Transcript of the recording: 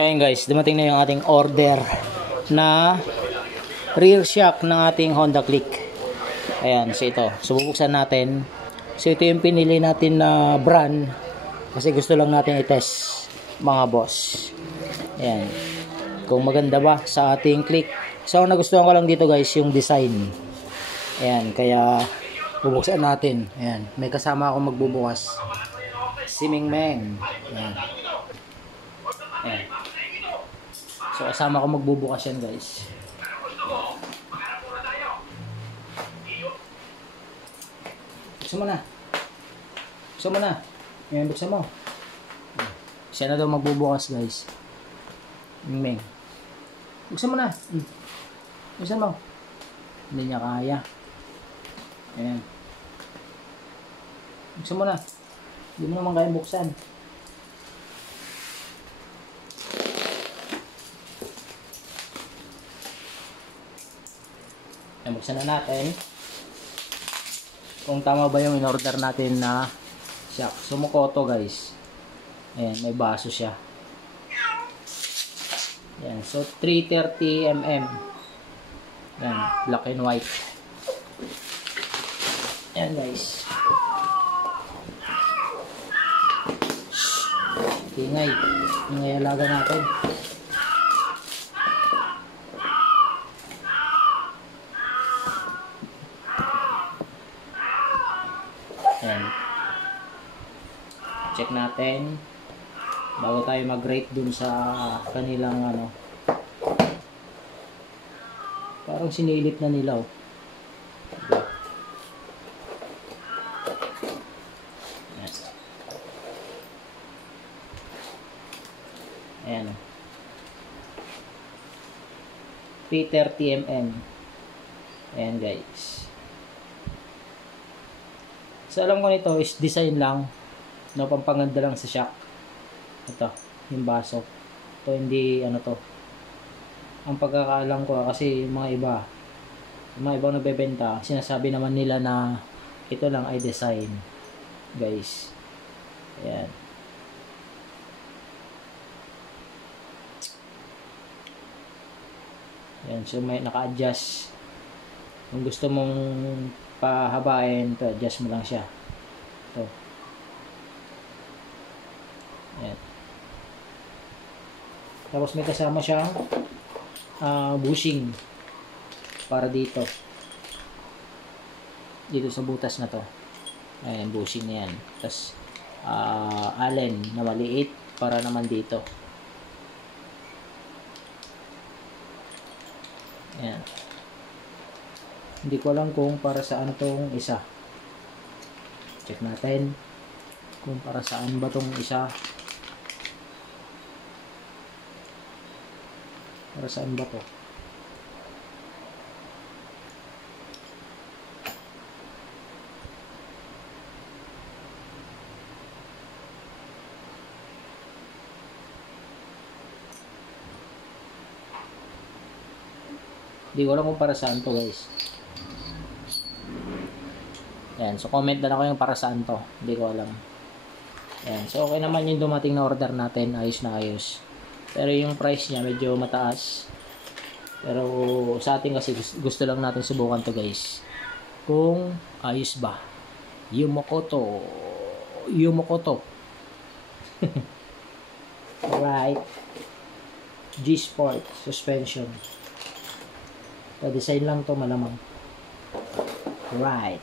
Ayan guys, dumating na yung ating order na rear shock ng ating Honda Click. Ayan, so ito. So bubuksan natin. So ito yung pinili natin na brand kasi gusto lang natin i-test mga boss. Ayan. Kung maganda ba sa ating Click. So ang nagustuhan ko lang dito guys yung design. Ayan, kaya bubuksan natin. Ayan, may kasama akong magbubukas. Si Ming Meng. Ayan. Ayan. So kasama ko magbubukas yan guys. Buksan mo na. Buksan mo na. Ayan, buksan mo. Siya na daw magbubukas guys. Ming Meng. Buksan mo na. Buksan mo. Hindi niya kaya. Ayan. Buksan mo na. Hindi mo naman kaya buksan. Ayan, buksan na natin. Kung tama ba yung in-order natin na shock. Sumukoto guys. Ayan, may baso siya. Ayan, so 330mm. Ayan, black and white. Ayan guys. Ingay. Ingay alaga natin. Ayan. Check natin. Bago tayo mag-rate dun sa kanilang ano. Parang sinilip na nila oh. Ayan. 330mm. Ayan guys. So alam ko nito is design lang. No, pampaganda lang sa shock. Ito, yung baso. Ito hindi ano to. Ang pagkakaalam ko kasi yung mga ibang nagbebenta, sinasabi naman nila na ito lang ay design. Guys. Ayan. Yan, so may naka-adjust. Kung gusto mong pahabain, ito, adjust mo lang siya. Ito. Yan. Tapos may kasama siyang bushing para dito. Dito sa butas na to. Ayan, bushing na yan. Tapos allen na maliit para naman dito. Ayan. Hindi ko alam kung para saan tong isa. Check natin kung para saan ba tong isa. Para saan ba to? Hindi ko alam kung para saan to guys. Ayan, so comment na lang ko yung para saan to. Hindi ko alam. Ayan, so okay naman yung dumating na order natin. Ayos na ayos. Pero yung price niya medyo mataas. Pero sa atin kasi gusto lang natin subukan to guys. Kung ayos ba. Yumokoto. Alright. G-Sport suspension. So, design lang to malamang. Right.